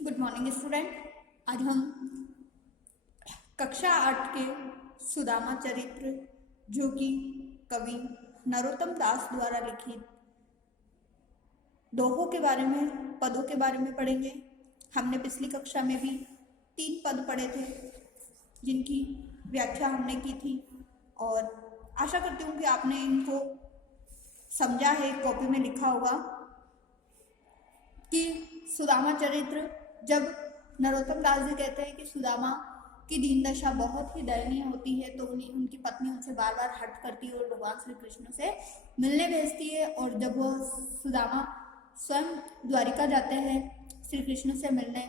Good morning student. आज हम कक्षा 8 के सुदामा चरित्र जो कि कवि नरोत्तम दास द्वारा लिखित दोहों के बारे में, पदों के बारे में पढ़ेंगे। हमने पिछली कक्षा में भी 3 पद पढ़े थे जिनकी व्याख्या हमने की थी और आशा करती हूँ कि आपने इनको समझा है, कॉपी में लिखा होगा कि सुदामा चरित्र जब नरोत्तम दास जी कहते हैं कि सुदामा की दीन दशा बहुत ही दयनीय होती है तो उनकी पत्नी उनसे बार बार हट करती है और भगवान श्री कृष्ण से मिलने भेजती है। और जब वह सुदामा स्वयं द्वारिका जाते हैं श्री कृष्ण से मिलने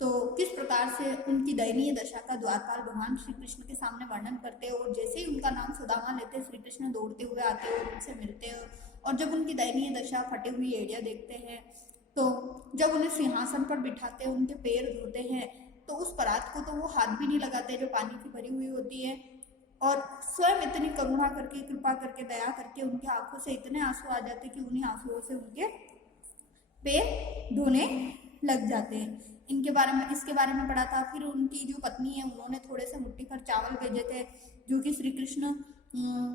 तो किस प्रकार से उनकी दयनीय दशा का द्वारपाल भगवान श्री कृष्ण के सामने वर्णन करते हैं। और जैसे ही उनका नाम सुदामा लेते श्री कृष्ण दौड़ते हुए आते हैं और उनसे मिलते हैं और जब उनकी दयनीय दशा, फटे हुई एड़ियाँ देखते हैं तो जब उन्हें सिंहासन पर बिठाते हैं, उनके पैर धोते हैं तो उस परात को तो वो हाथ भी नहीं लगाते जो पानी की भरी हुई होती है और स्वयं इतनी करुणा करके, कृपा करके, दया करके उनकी आंखों से इतने आंसू आ जाते कि उन्हीं आंसुओं से उनके पैर धोने लग जाते हैं। इसके बारे में पढ़ा था। फिर उनकी जो पत्नी है उन्होंने थोड़े से मुट्ठी भर चावल भेजे थे जो कि श्री कृष्ण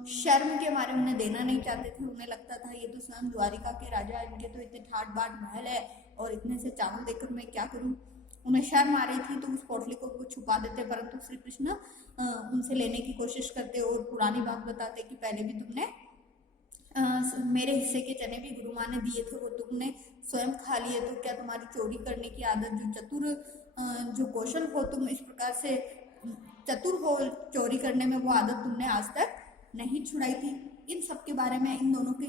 शर्म के मारे उन्हें देना नहीं चाहते थे। उन्हें लगता था ये तो स्वयं द्वारिका के राजा है, इनके तो इतने ठाट बाट महल है और इतने से चावल देकर मैं क्या करूं। उन्हें शर्म आ रही थी तो उस पोटली को वो छुपा देते, परंतु श्री कृष्ण उनसे लेने की कोशिश करते और पुरानी बात बताते कि पहले भी तुमने मेरे हिस्से के चने भी गुरु माँ ने दिए थे, वो तुमने स्वयं खा लिए, तो क्या तुम्हारी चोरी करने की आदत, जो चतुर, जो कौशल हो, तुम इस प्रकार से चतुर हो चोरी करने में, वो आदत तुमने आज तक नहीं छुड़ाई थी। इन सब के बारे में, इन दोनों के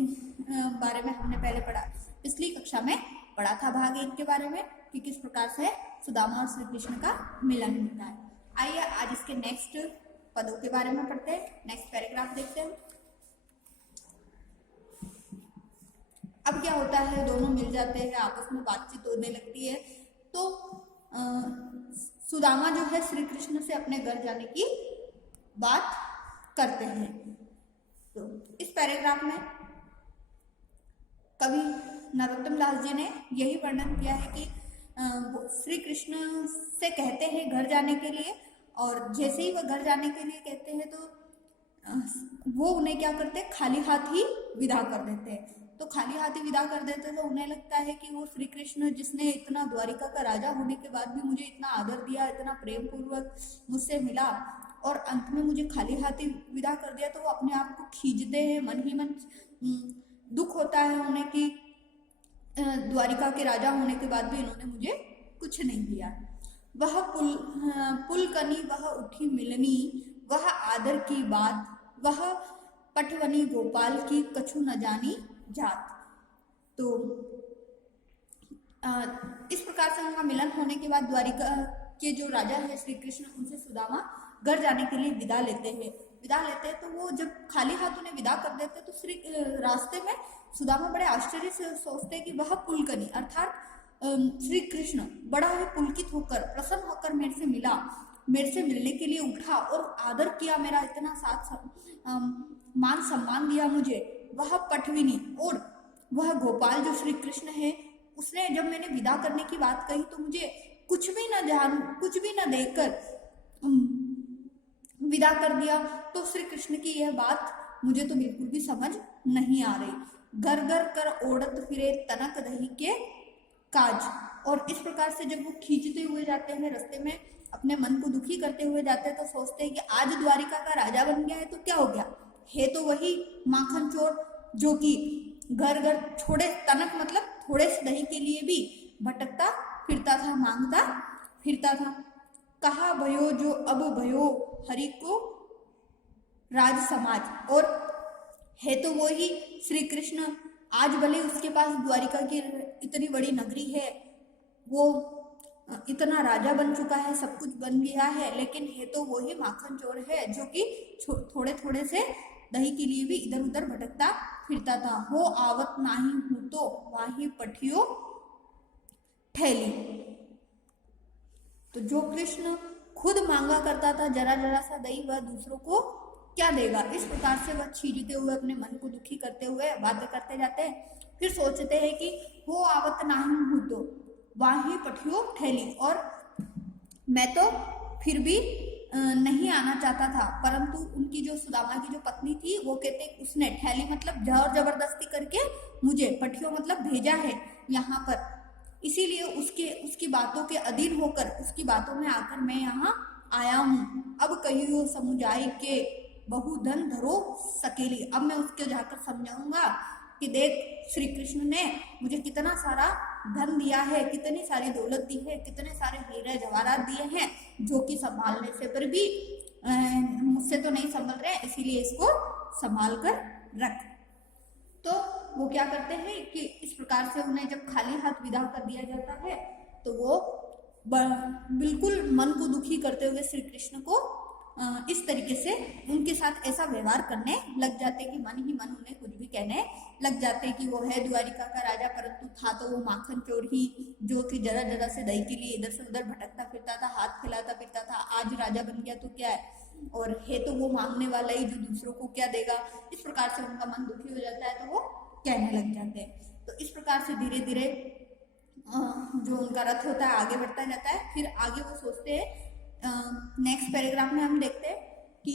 बारे में हमने पहले पढ़ा, पिछली कक्षा में पढ़ा था भाग 1 के बारे में कि किस प्रकार से सुदामा और श्री कृष्ण का मिलन होता है। आइए आज इसके नेक्स्ट पदों के बारे में पढ़ते हैं, नेक्स्ट पैराग्राफ देखते हैं। अब क्या होता है, दोनों मिल जाते हैं, आपस में बातचीत होने लगती है तो सुदामा जो है श्री कृष्ण से अपने घर जाने की बात करते हैं। तो इस पैराग्राफ में कवि नरोत्तम दास जी ने यही वर्णन किया है कि श्री कृष्ण से कहते हैं घर जाने के लिए और जैसे ही वह घर जाने के लिए कहते हैं तो वो उन्हें क्या करते हैं, खाली हाथ ही विदा कर देते हैं। तो खाली हाथ ही विदा कर देते तो उन्हें लगता है कि वो श्री कृष्ण जिसने इतना द्वारिका का राजा होने के बाद भी मुझे इतना आदर दिया, इतना प्रेम पूर्वक मुझसे मिला और अंत में मुझे खाली हाथ ही विदा कर दिया, तो वो अपने आप को खींचते हैं, मन ही मन दुख होता है उन्हें कि द्वारिका के राजा होने के बाद भी इन्होंने मुझे कुछ नहीं दिया। वह पुलकनी, वह उठी मिलनी, वह आदर की बात, वह पटवनी गोपाल की कछु न जानी जात। तो इस प्रकार से उनका मिलन होने के बाद द्वारिका के जो राजा है श्री कृष्ण, उनसे सुदामा घर जाने के लिए विदा लेते हैं। तो वो जब खाली हाथ उन्हें विदा कर देते तो रास्ते में सुदामा बड़े आश्चर्य से सोचते कि वह पुलकनी अर्थात श्री कृष्ण बड़ा ही पुलकित होकर, प्रसन्न होकर मेरे से मिलने के लिए उठा और आदर किया, मेरा इतना मान सम्मान दिया मुझे। वह पटविनी और वह गोपाल जो श्री कृष्ण है, उसने जब मैंने विदा करने की बात कही तो मुझे कुछ भी न देकर विदा कर दिया। तो श्री कृष्ण की यह बात मुझे तो बिल्कुल भी समझ नहीं आ रही। घर घर कर ओढ़त फिरे तनक दही के काज। और इस प्रकार से जब वो खींचते हुए जाते हैं रास्ते में, अपने मन को दुखी करते हुए जाते हैं, तो सोचते हैं कि आज द्वारिका का राजा बन गया है तो क्या हो गया, है तो वही माखन चोर जो कि घर घर थोड़े तनक मतलब थोड़े से दही के लिए भी भटकता फिरता था, मांगता फिरता था। कहा भयो जो अब भयो हरि को राज समाज। और है तो वो ही श्री कृष्ण, आज भले उसके पास द्वारिका की इतनी बड़ी नगरी है, वो इतना राजा बन चुका है, सब कुछ बन गया है, लेकिन है तो वो ही माखन चोर है जो कि थोड़े थोड़े से दही के लिए भी इधर उधर भटकता फिरता था। हो आवत नाही हूं तो वाही पठियो ठेली। तो जो कृष्ण खुद मांगा करता था जरा जरा सा दही, वह दूसरों को क्या देगा। इस प्रकार से वह छीजते हुए, अपने मन को दुखी करते हुए बातें करते जाते हैं। फिर सोचते हैं कि हो आवत नाही हूं तो, वाही पठियो ठेली। और मैं तो फिर भी नहीं आना चाहता था, परंतु उनकी जो सुदामा की जो पत्नी थी वो कहते उसने ठेली मतलब जोर जबरदस्ती करके मुझे, पठियो मतलब भेजा है यहाँ पर, इसीलिए उसकी बातों के अधीन होकर, उसकी बातों में आकर मैं यहाँ आया हूँ। अब कहियो समुझाई के बहु धन धरो सकेली। अब मैं उसके जाकर समझाऊंगा कि देख श्री कृष्ण ने मुझे कितना सारा धन दिया है, कितनी सारी दौलत दी है, कितने सारे हीरे जवाहरात दिए हैं, जो कि संभालने से पर भी मुझसे तो नहीं संभल रहे, इसीलिए इसको संभाल कर रख। तो वो क्या करते हैं कि इस प्रकार से उन्हें जब खाली हाथ विदा कर दिया जाता है तो वो बिल्कुल मन को दुखी करते हुए श्री कृष्ण को इस तरीके से उनके साथ ऐसा व्यवहार करने लग जाते कि मन ही मन उन्हें कुछ भी कहने लग जाते कि वो है द्वारिका का राजा, परंतु था तो वो माखन चोर ही, जो कि जरा जरा से दही के लिए इधर से उधर भटकता फिरता था, हाथ खिलाता फिरता था। आज राजा बन गया तो क्या है, और है तो वो मांगने वाला ही, जो दूसरों को क्या देगा। इस प्रकार से उनका मन दुखी हो जाता है तो वो कहने लग जाते हैं। तो इस प्रकार से धीरे धीरे जो उनका रथ होता है आगे बढ़ता जाता है। फिर आगे वो सोचते हैं, नेक्स्ट पैराग्राफ में हम देखते हैं कि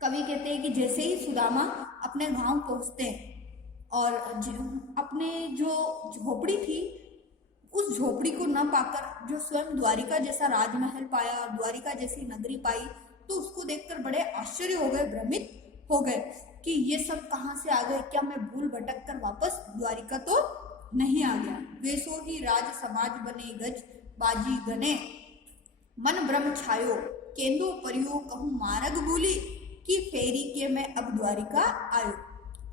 कवि कहते हैं कि जैसे ही सुदामा अपने गांव पहुंचते हैं और अपने जो झोपड़ी थी उस झोपड़ी को न पाकर जो स्वयं द्वारिका जैसा राजमहल पाया और द्वारिका जैसी नगरी पाई, तो उसको देखकर बड़े आश्चर्य हो गए, भ्रमित हो गए कि ये सब कहाँ से आ गए, क्या मैं भूल भटक कर वापस द्वारिका तो नहीं आ गया। वेसो ही राज समाज बने गज बाजी गने, मन ब्रह्म छायो केंदो परियो कहूँ मारग भूली, कि फेरी के मैं अब द्वारिका आयो।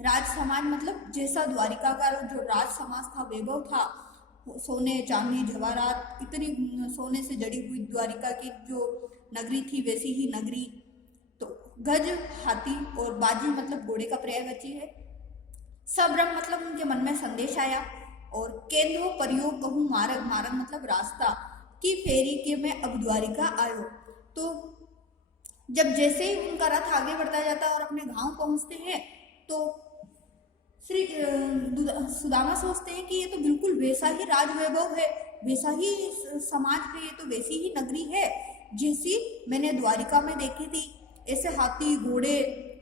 राज समाज मतलब जैसा द्वारिका का जो राज समाज था, वैभव था, सोने चांदी जवाहरात, इतनी सोने से जड़ी हुई द्वारिका की जो नगरी थी वैसी ही नगरी। तो गज हाथी और बाजी मतलब घोड़े का पर्यायवाची है। सब्रह्म मतलब उनके मन में संदेश आया, और केंद्रो प्रयोग कहूँ मार्ग, मार्ग मतलब रास्ता, की फेरी के मैं अब द्वारिका आयो। तो जब जैसे ही उनका रथ आगे बढ़ता जाता है और अपने गांव पहुंचते हैं तो श्री सुदामा सोचते हैं कि ये तो बिल्कुल वैसा ही राजवैभव है, वैसा ही समाज है, ये तो वैसी ही नगरी है जैसी मैंने द्वारिका में देखी थी। ऐसे हाथी घोड़े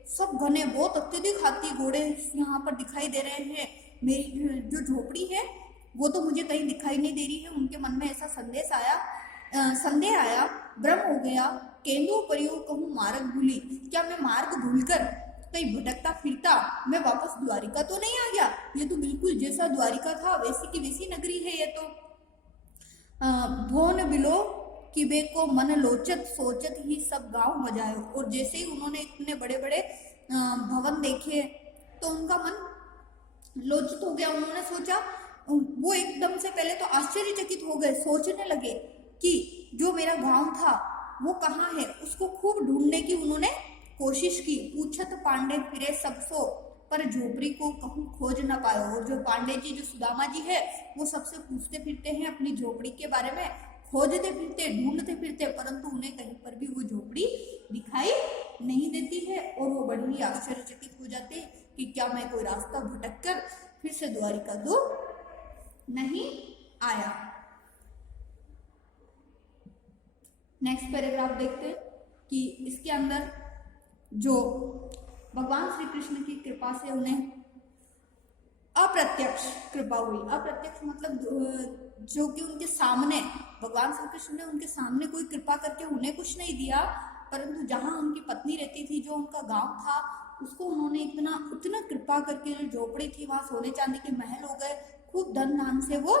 सब घने, बहुत अत्यधिक हाथी घोड़े यहाँ पर दिखाई दे रहे हैं। मेरी जो झोपड़ी है वो तो मुझे कहीं दिखाई नहीं दे रही है। उनके मन में ऐसा संदेह आया, भ्रम हो गया। केंदो प्रयोग कहूँ मार्ग भूली, क्या मैं मार्ग भूलकर कहीं भटकता फिरता मैं वापस द्वारिका तो नहीं आ गया। ये तो बिल्कुल जैसा द्वारिका था वैसी की वैसी नगरी है ये तो। भोन बिलो किबे को मन लोचत, सोचत ही सब गांव बजायो। और जैसे ही उन्होंने इतने बड़े बड़े भवन देखे तो उनका मन लोचित हो गया। उन्होंने सोचा, वो एकदम से पहले तो आश्चर्यचकित हो गए, सोचने लगे कि जो मेरा गांव था वो कहाँ है। उसको खूब ढूंढने की उन्होंने कोशिश की। पूछत पांडे फिरे सबसो, पर झोपड़ी को कहूँ खोज न पायो। और जो पांडे जी, जो सुदामा जी है, वो सबसे पूछते फिरते हैं अपनी झोपड़ी के बारे में, खोजते फिरते, ढूंढते फिरते, परंतु उन्हें कहीं पर भी वो झोपड़ी दिखाई नहीं देती है। और वो बड़ी ही आश्चर्यचकित हो जाते हैं कि क्या मैं कोई रास्ता भटक कर फिर से द्वारिका तो नहीं आया। नेक्स्ट पैराग्राफ देखते हैं कि इसके अंदर जो भगवान श्री कृष्ण की कृपा से उन्हें अप्रत्यक्ष कृपा हुई। अप्रत्यक्ष मतलब जो कि उनके सामने भगवान श्री कृष्ण ने उनके सामने कोई कृपा करके उन्हें कुछ नहीं दिया, परंतु जहाँ उनकी पत्नी रहती थी, जो उनका गांव था, उसको उन्होंने उतना कृपा करके, जो झोपड़ी थी वहाँ सोने चांदी के महल हो गए, खूब धन धान से वो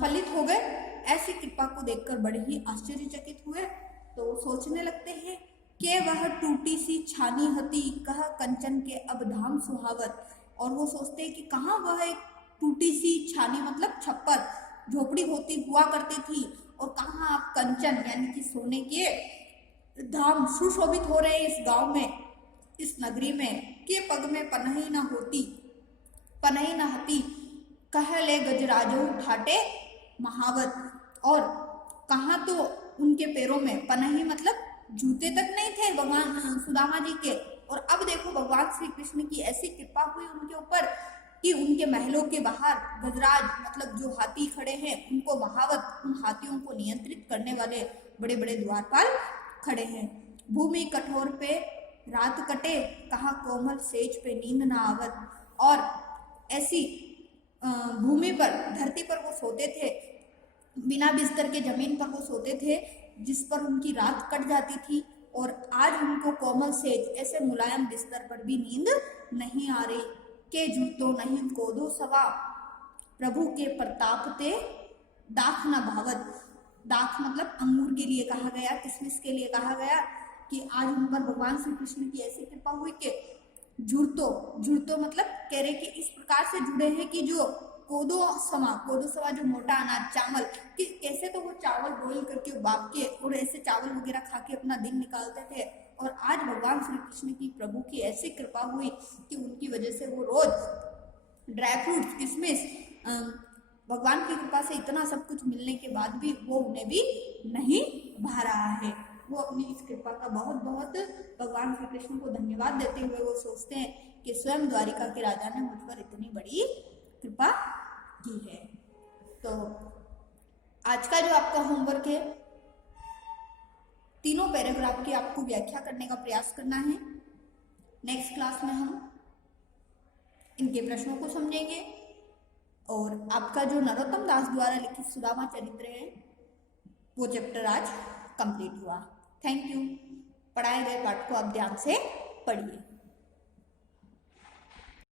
फलित हो गए। ऐसी कृपा को देखकर बड़े ही आश्चर्यचकित हुए। तो सोचने लगते हैं कि वह टूटी सी छानी हती, कह कंचन के अब धाम सुहावत। और वो सोचते हैं कि कहाँ वह एक टूटी सी छानी मतलब छप्पर झोपड़ी होती हुआ करती थी, और कहाँ आप कंचन यानी कि सोने के धाम सुशोभित हो रहे हैं इस गांव में, इस नगरी में, के पग में पनही न होती, पनही न हती, कह ले गजराजो ठाटे महावत। और कहाँ तो उनके पैरों में पनही मतलब जूते तक नहीं थे भगवान सुदामा जी के। और अब देखो भगवान श्री कृष्ण की ऐसी कृपा हुई उनके ऊपर कि उनके महलों के बाहर गजराज मतलब जो हाथी खड़े हैं उनको महावत उन हाथियों को नियंत्रित करने वाले बड़े बड़े द्वारपाल खड़े हैं। भूमि कठोर पे रात कटे, कहाँ कोमल सेज पे नींद ना आवत। और ऐसी भूमि पर, धरती पर वो सोते थे, बिना बिस्तर के जमीन पर वो सोते थे जिस पर उनकी रात कट जाती थी। और आज उनको कोमल सेज ऐसे मुलायम बिस्तर पर भी नींद नहीं आ रही। के जूतो नहीं कोदो सवा, प्रभु के प्रताप ते दाख न भावत। दाख मतलब अंगूर के लिए कहा गया, किशमिश के लिए कहा गया कि आज उन पर भगवान श्री कृष्ण की ऐसी कृपा हुई कि झुरतो मतलब कह रहे कि इस प्रकार से जुड़े हैं कि जो कोदो समा जो मोटा अनाज चावल कि कैसे तो वो चावल बॉईल करके उबाल के और ऐसे चावल वगैरह खा के अपना दिन निकालते थे। और आज भगवान श्री कृष्ण की प्रभु की ऐसी कृपा हुई कि उनकी वजह से वो रोज ड्राई फ्रूट्स किशमिश भगवान की कृपा से इतना सब कुछ मिलने के बाद भी वो उन्हें भी नहीं भा रहा है। वो अपनी इस कृपा का बहुत बहुत भगवान श्री कृष्ण को धन्यवाद देते हुए वो सोचते हैं कि स्वयं द्वारिका के राजा ने मुझ पर इतनी बड़ी कृपा की है। तो आज का जो आपका होमवर्क है, तीनों पैराग्राफ की आपको व्याख्या करने का प्रयास करना है। नेक्स्ट क्लास में हम इनके प्रश्नों को समझेंगे और आपका जो नरोत्तम दास द्वारा लिखित सुदामा चरित्र है वो चैप्टर आज कंप्लीट हुआ। Thank you. पढ़ाए गए पाठ को आप ध्यान से पढ़िए।